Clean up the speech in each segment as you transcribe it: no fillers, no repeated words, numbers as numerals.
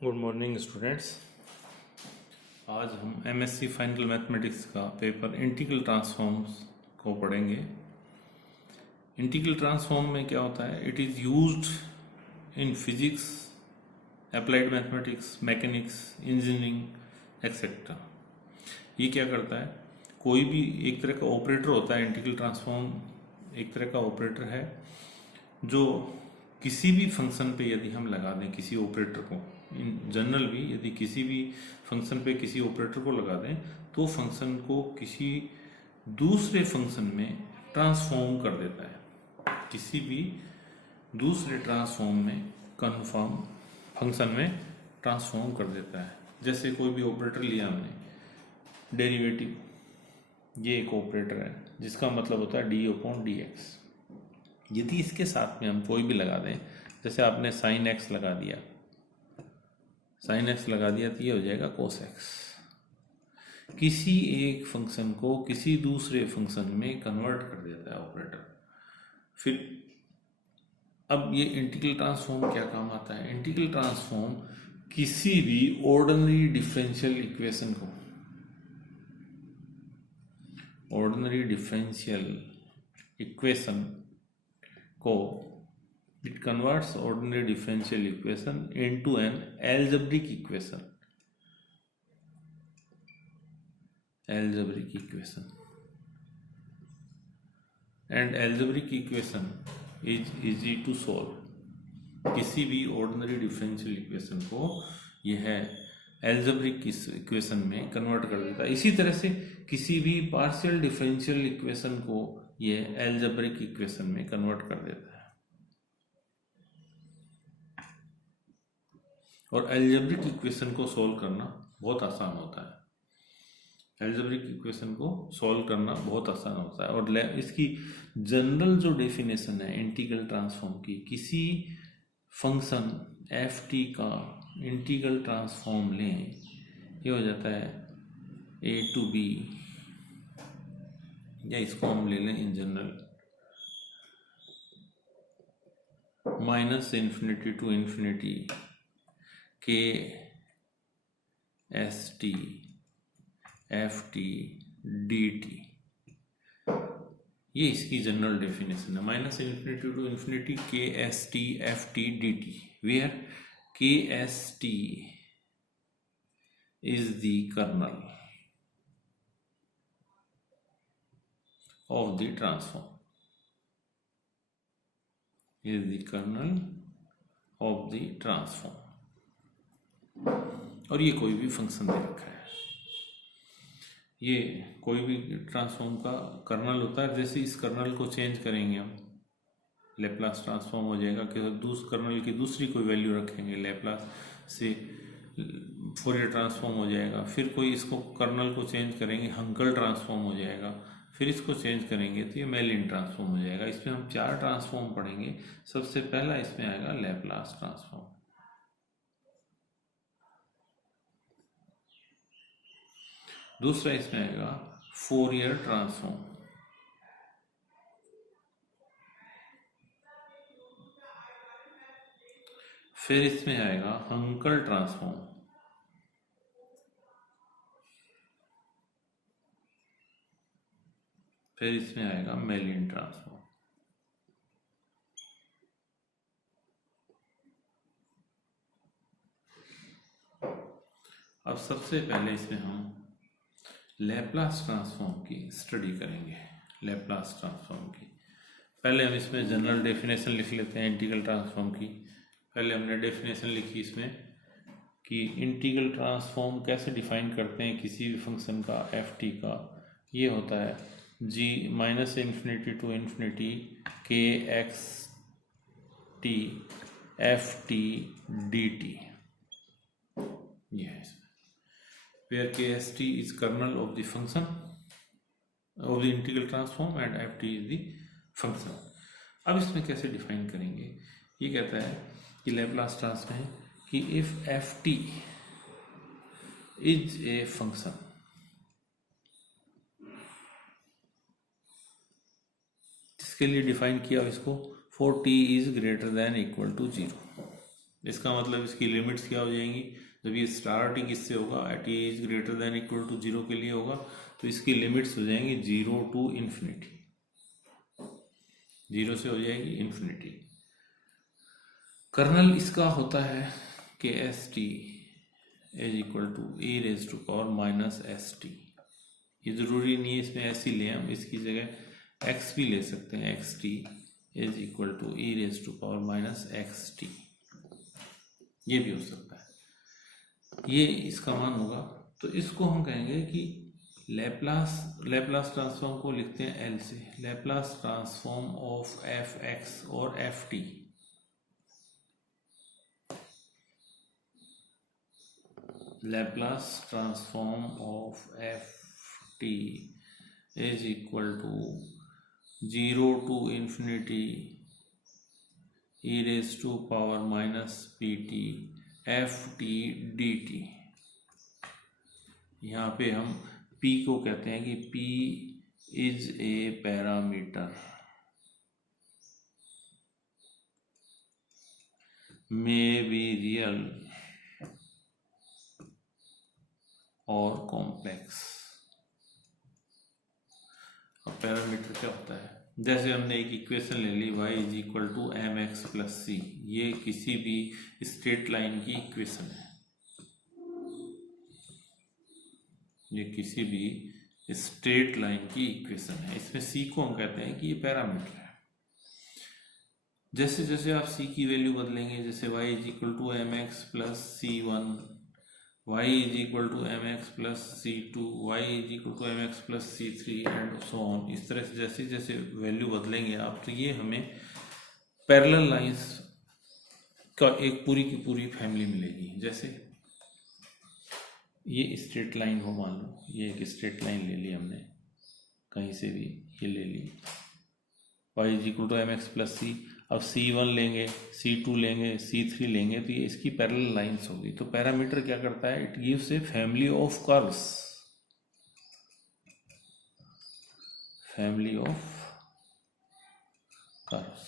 Good morning students. आज हम MSc final mathematics का पेपर इंटीग्रल ट्रांसफॉर्म्स को पढ़ेंगे। इंटीग्रल ट्रांसफॉर्म में क्या होता है? It is used in physics, applied mathematics, mechanics, engineering etcetera. ये क्या करता है? कोई भी एक तरह का ऑपरेटर होता है। इंटीग्रल ट्रांसफॉर्म एक तरह का ऑपरेटर है जो किसी भी फंक्शन पे यदि हम लगा दें किसी ऑपरेटर को, इन जनरल भी यदि किसी भी फंक्शन पे किसी ऑपरेटर को लगा दें तो फंक्शन को किसी दूसरे फंक्शन में ट्रांसफॉर्म कर देता है। किसी भी दूसरे ट्रांसफॉर्म में कन्फर्म फंक्शन में ट्रांसफॉर्म कर देता है। जैसे कोई भी ऑपरेटर लिया हमने, डेरिवेटिव, ये एक ऑपरेटर है जिसका मतलब होता है d/dx। यदि इसके साथ में हम कोई भी लगा दें, जैसे आपने साइन एक्स लगा दिया, तो ये हो जाएगा कोस एक्स। किसी एक फंक्शन को किसी दूसरे फंक्शन में कन्वर्ट कर देता है ऑपरेटर। फिर अब ये इंटीग्रल ट्रांसफॉर्म क्या काम आता है? इंटीग्रल ट्रांसफॉर्म किसी भी ऑर्डिनरी डिफरेंशियल इक्वेशन को it converts ordinary differential equation into an algebraic equation and algebraic equation is easy to solve। किसी भी ordinary differential equation को यह algebraic equation में कन्वर्ट कर देता है। इसी तरह से किसी भी partial differential equation को यह algebraic equation में कन्वर्ट कर देता है। और एल्जेब्रिक इक्वेशन को सॉल्व करना बहुत आसान होता है। और इसकी जनरल जो डेफिनेशन है इंटीग्रल ट्रांसफॉर्म की, किसी फंक्शन एफ टी का इंटीग्रल ट्रांसफॉर्म लें, ये हो जाता है ए टू बी, या इसको हम ले लें in general -∞ to ∞ K S T F T D T, ये इसकी जनरल डेफिनेशन है। -∞ to ∞ K S T F T D T, where K S T is the kernel of the transform, और ये कोई भी फंक्शन दे रखा है। ये कोई भी ट्रांसफॉर्म का कर्नल होता है। जैसे इस कर्नल को चेंज करेंगे हम, लेप्लास ट्रांसफॉर्म हो जाएगा कि कर्नल की दूसरी कोई वैल्यू रखेंगे, लेप्लास से फोरियर ट्रांसफॉर्म हो जाएगा। फिर कोई इसको कर्नल को चेंज करेंगे, हंकल ट्रांसफॉर्म हो जाएगा। फिर इसको चेंज करेंगे तो ये मेलिन ट्रांसफॉर्म हो जाएगा। इसमें हम 4 ट्रांसफॉर्म पढ़ेंगे। सबसे पहला इसमें आएगा लेप्लास ट्रांसफॉर्म। दूसरा इसमें आएगा फोरियर ट्रांसफॉर्म। फिर इसमें आएगा हंकल ट्रांसफॉर्म। फिर इसमें आएगा मेलिन ट्रांसफॉर्म। अब सबसे पहले इसमें हम लैप्लास ट्रांसफॉर्म की स्टडी करेंगे। लैप्लास ट्रांसफॉर्म की पहले हम इसमें जनरल डेफिनेशन लिख लेते हैं इंटीग्रल ट्रांसफॉर्म की। पहले हमने डेफिनेशन लिखी इसमें कि इंटीग्रल ट्रांसफॉर्म कैसे डिफाइन करते हैं किसी भी फंक्शन का एफ टी का। ये होता है g -∞ to ∞ के x T F T D T, ये है इसमें, where kst is kernel of the function of the integral transform and ft is the function। अब इसमें कैसे डिफाइन करेंगे? ये कहता है कि लैप्लास ट्रांसफॉर्म कि if ft is a function, इसके लिए डिफाइन किया इसको for t is greater than equal to 0। इसका मतलब इसकी लिमिट्स क्या हो जाएंगी, जब ये स्टार टी किससे होगा, at is greater than equal to 0 के लिए होगा, तो इसकी लिमिट्स हो जाएंगी 0 टू इन्फिनिटी, 0 से हो जाएगी इन्फिनिटी। कर्नल इसका होता है कि s T is equal to a raise to power minus s t. ये ज़रूरी नहीं है इसमें ऐस ही लें, हम इसकी जगह एक्स भी ले सकते हैं, x t is equal to a raise to power minus x t, ये भी हो सकता है, ये इसका मान होगा। तो इसको हम कहेंगे कि लैप्लास ट्रांसफॉर्म को लिखते हैं एल से, Laplace transform of F X और F T. Laplace transform of ft is equal to 0 to infinity e raised to power minus pt ft dt। यहाँ पे हम p को कहते हैं कि p is a parameter, may be real और complex. अब पैरामीटर क्या होता है, जैसे हमने एक इक्वेशन ले ली y is equal to M x plus C, ये किसी भी स्ट्रेट लाइन की इक्वेशन है, ये किसी भी स्ट्रेट लाइन की इक्वेशन है, इसमें c को हम कहते हैं कि ये पैरामीटर है। जैसे जैसे आप c की वैल्यू बदलेंगे, जैसे y is equal to M x plus c one, y is equal to mx plus c2, y is equal to mx plus c3 and so on. इस तरह से जैसे जैसे वैल्यू बदलेंगे आप, तो ये हमें पैरेलल लाइंस का एक पूरी की पूरी फैमिली मिलेगी। जैसे ये स्ट्रेट लाइन हो, मान लो ये एक स्ट्रेट लाइन ले ली हमने, कहीं से भी ये ले ली, y is equal to mx plus c, अब c1 लेंगे, c2 लेंगे, c3 लेंगे, तो ये इसकी पैरेलल लाइंस होगी। तो पैरामीटर क्या करता है, it gives a family of curves, family of curves.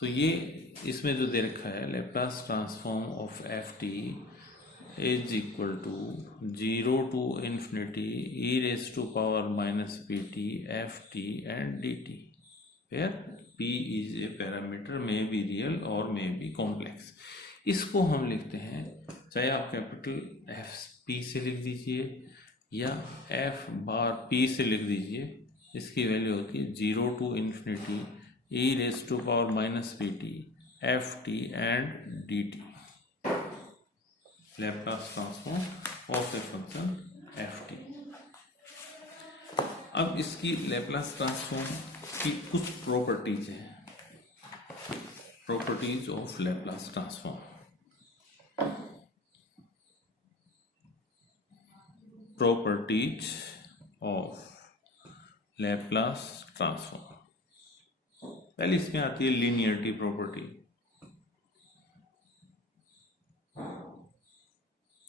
तो ये इसमें जो दे रखा है, Laplace transform of F t is equal to 0 to infinity E raise to power minus P T F t and d t, where p is a parameter, may be real और may be complex। इसको हम लिखते हैं, चाहे आप capital F P से लिख दीजिए या एफ बार पी से लिख दीजिए, इसकी वैल्यू होती है 0 to infinity E raise to power minus P T F t and d t, Laplace transform of the function f t. अब इसकी लैप्लास ट्रांसफॉर्म की कुछ प्रॉपर्टीज हैं, properties of Laplace transform. Properties of Laplace transform, पहले इसमें आती है linearity property.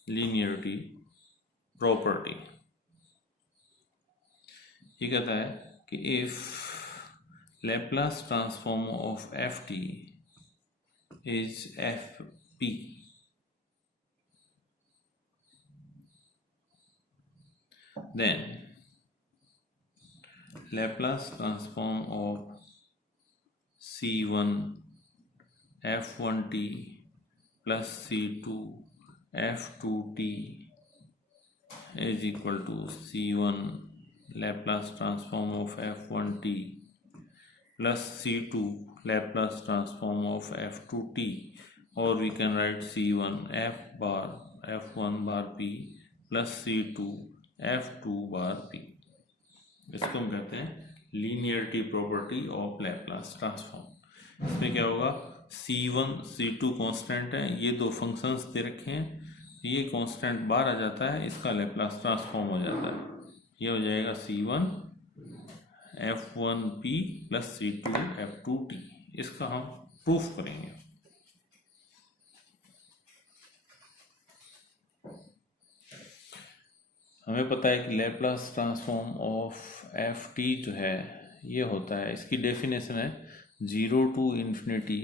Linearity property ये कहता है कि if Laplace transform of ft is fp, then Laplace transform of c1 f1t plus c2 f2t is equal to c1 Laplace transform of f1t plus c2 Laplace transform of f2t, or we can write c1 f bar f1 bar p plus c2 f2 bar p। इसको हम कहते हैं linearity property of Laplace transform. इसमें क्या होगा, c1 c2 constant है, ये दो फंक्शंस दे रखे हैं, ये कांस्टेंट बाहर आ जाता है, इसका लैप्लास ट्रांसफॉर्म हो जाता है, ये हो जाएगा c1 f1p plus c2 f2t। इसका हम प्रूफ करेंगे। हमें पता है कि Laplace transform of F t जो है ये होता है, इसकी डेफिनेशन है 0 to infinity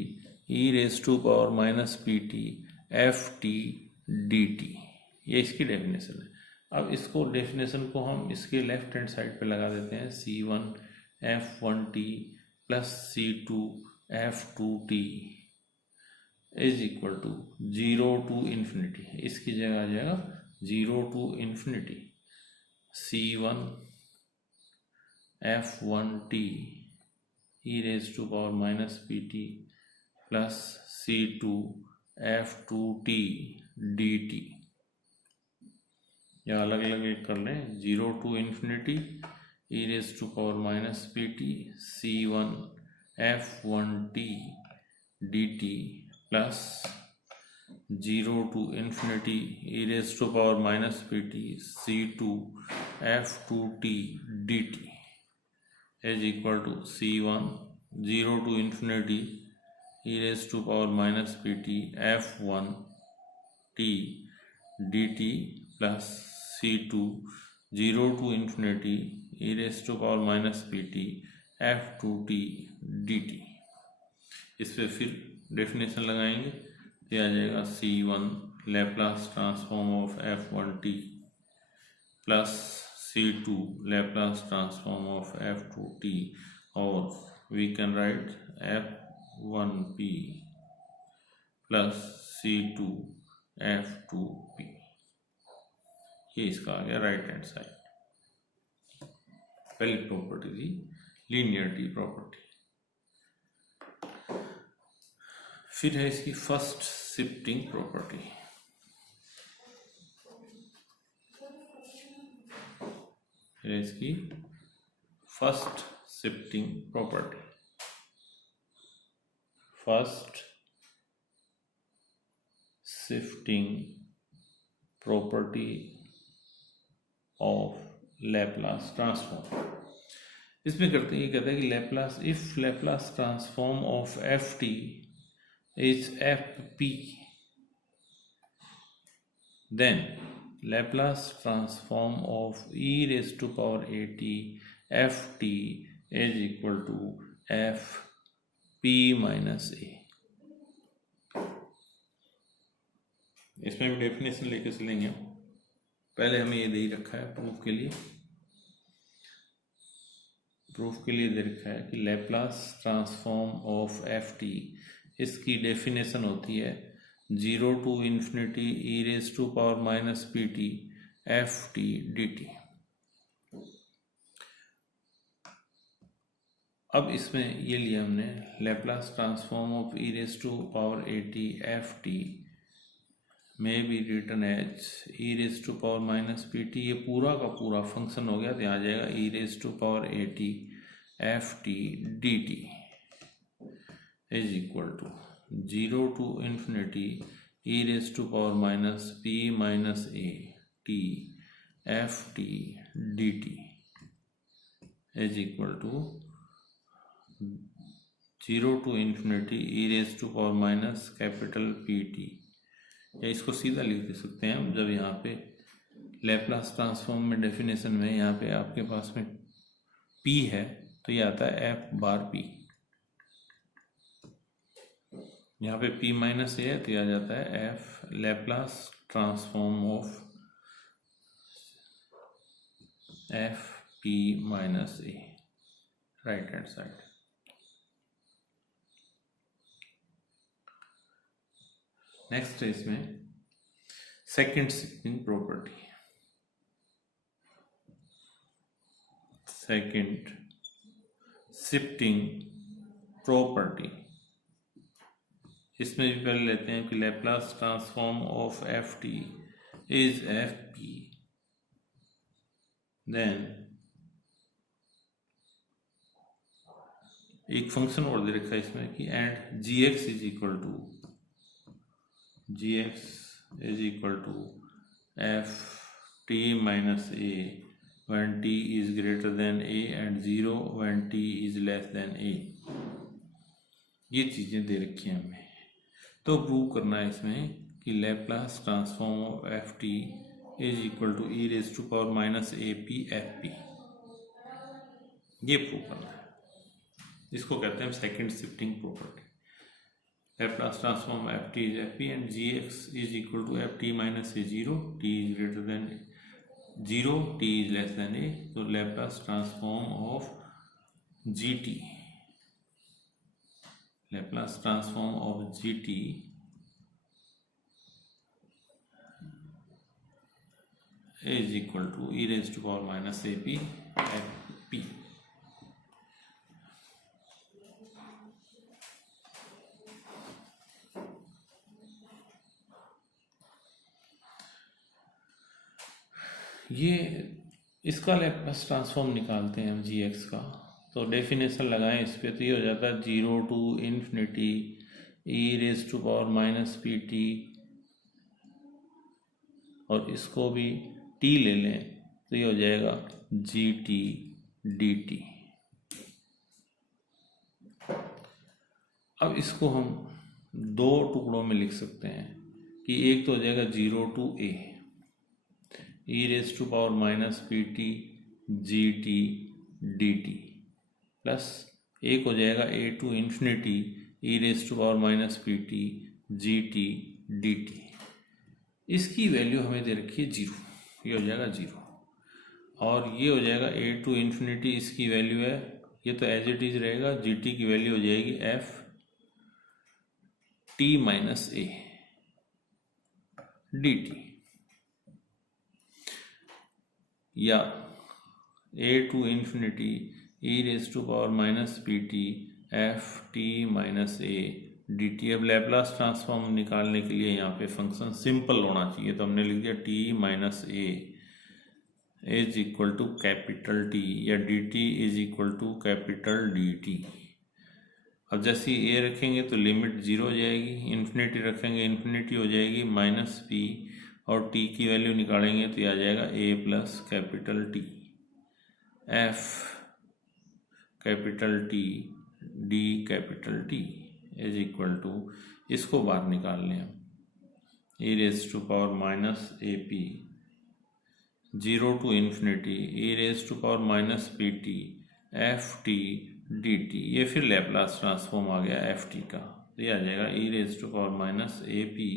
E raise to power minus P T F T D T, ये इसकी डेफिनेशन है। अब इसको डेफिनेशन को हम इसके लेफ्ट हैंड साइड पे लगा देते हैं, C one F one T plus C two F two T is equal to 0 to infinity, इसकी जगह आ जाएगा 0 to infinity C one F one T E raise to power minus P T plus C two F two T D T, या अलग अलग कर लें, 0 to infinity E raise to power minus P T C one F one T D T plus 0 to infinity E raise to power minus P T C two F two T D T is equal to C one 0 to infinity E raise to power minus P T F one T D T plus C two 0 to infinity E raise to power minus P T F two T D T. इस पर फिर definition लगाएंगे, ये आ जाएगा C one Laplace transform of F one T plus C two Laplace transform of F two T, और we can write F one P plus C two F two P, ये इसका आ गया राइट हैंड साइड। पहली property थी linearity property. फिर है इसकी फर्स्ट शिफ्टिंग प्रॉपर्टी। फिर है इसकी first shifting property. First shifting property of Laplace transform. इसमें करते हैं, ये कहते हैं कि Laplace if Laplace transform of F T is fp, then Laplace transform of e raised to power at ft is equal to fp minus a। इसमें भी definition लेके चलेंगे। पहले हमें ये दे ही रखा है प्रूफ के लिए, दे रखा है कि Laplace transform of ft, इसकी डेफिनेशन होती है 0 to infinity E raise to power minus P T F T D T. अब इसमें ये लिया हमने Laplace transform of E raise to power A T F T में be written as E raise to power minus P T, ये पूरा का पूरा फंक्शन हो गया, तो यहाँ आ जाएगा E raise to power A T F T D T is equal to 0 to infinity E raise to power minus P minus A T F T D T is equal to 0 to infinity E raise to power minus capital P T, या इसको सीधा लिख दे सकते हैं हम। जब यहाँ पे लैप्लास ट्रांसफॉर्म में डेफिनेशन में यहाँ पे आपके पास में p है, तो ये आता है एफ बार पी, यहाँ पे p माइनस ए है तो ये आ जाता है f Laplace transform of f p minus a, right hand side. Next है इसमें second shifting property. Second shifting property, इसमें भी पहले लेते हैं कि Laplace transform of F t is f p, then एक फंक्शन और दे रखा है इसमें कि and g x is equal to f T minus a when t is greater than a and 0 when t is less than a। ये चीज़ें दे रखी हैं हमें, तो प्रूव करना है इसमें कि Laplace transform of F t is equal to e raise to power minus A p f p, ये प्रूव करना है। इसको कहते हैं second shifting property. Laplace transform ft is fp and gx is equal to ft minus a 0, t is greater than 0, t is less than a. So Laplace transform of gt, Laplace transform of gt is equal to e raised to power minus ap fp. ये इसका Laplace transform निकालते हैं हम जी x का, तो definition लगाएं इस पे, तो ये हो जाता है 0 to infinity E raise to power minus P t, और इसको भी टी ले लें तो ये हो जाएगा जी टी डी टी। अब इसको हम दो टुकड़ों में लिख सकते हैं कि एक तो हो जाएगा 0 to a E raise to power minus P T G T D T, plus एक हो जाएगा A to infinity E raise to power minus P T G T D T. इसकी वैल्यू हमें दे रखी है 0, ये हो जाएगा 0, और ये हो जाएगा ए टू इन्फिनिटी, इसकी वैल्यू है, ये तो एज इट इज रहेगा, जी टी की वैल्यू हो जाएगी F T minus A D T, या A to infinity E raise to power minus P T F T minus A D T. अब लैप्लास ट्रांसफॉर्म निकालने के लिए यहाँ पे फंक्शन सिंपल होना चाहिए, तो हमने लिख दिया T minus A is equal to capital T, या D T is equal to capital D T. अब जैसे ए रखेंगे तो लिमिट 0 हो जाएगी, इन्फिनिटी रखेंगे इन्फिनिटी हो जाएगी, माइनस पी और टी की वैल्यू निकालेंगे तो ये आ जाएगा A plus capital T F capital T D capital T is equal to, इसको बाहर निकाल लें हम, A raise to power minus A P 0 to infinity A raise to power minus P T F T D T. ये फिर Laplace transform आ गया F T का, तो ये आ जाएगा A raise to power minus A P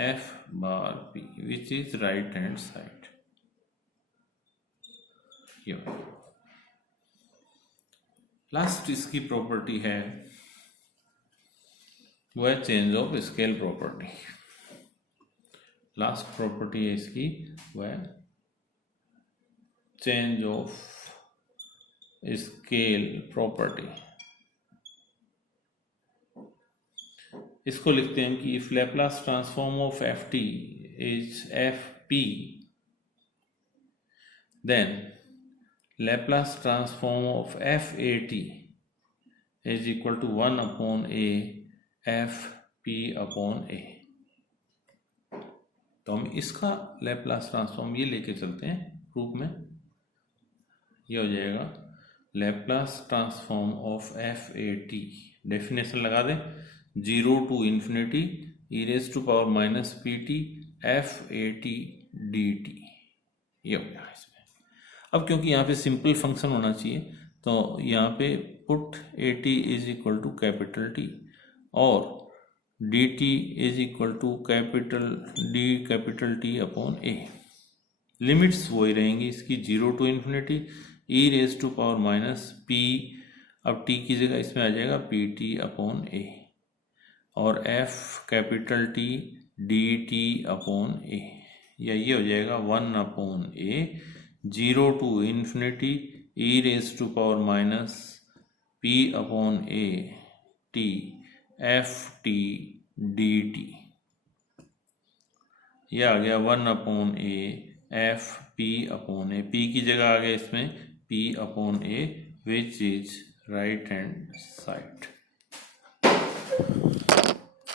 f bar p, which is right hand side here. Last इसकी property है वो है change of scale property. Last property है इसकी वो है चेंज ऑफ स्केल प्रॉपर्टी। इसको लिखते हैं कि if Laplace transform of F t is f p, then Laplace transform of f a t is equal to 1 upon a f p upon a. तो हम इसका लैप्लास ट्रांसफॉर्म ये लेके चलते हैं प्रूफ में, ये हो जाएगा Laplace transform of f a t, definition लगा दें 0 to infinity E raise to power minus P T f a t D T, ये हो गया इसमें। अब क्योंकि यहाँ पे सिंपल फंक्शन होना चाहिए तो यहाँ पे put a t is equal to capital T और d T is equal to capital D capital T upon a. Limits वही रहेंगी इसकी 0 to infinity E raise to power minus p, अब टी की जगह इसमें आ जाएगा पी टी अपॉन ए, और f capital T D t upon a, या ये हो जाएगा 1 upon a 0 to infinity E raise to power minus p upon a T F T D t, यह आ गया 1 upon a f p upon a, p की जगह आ गया इसमें p upon a which is right hand side.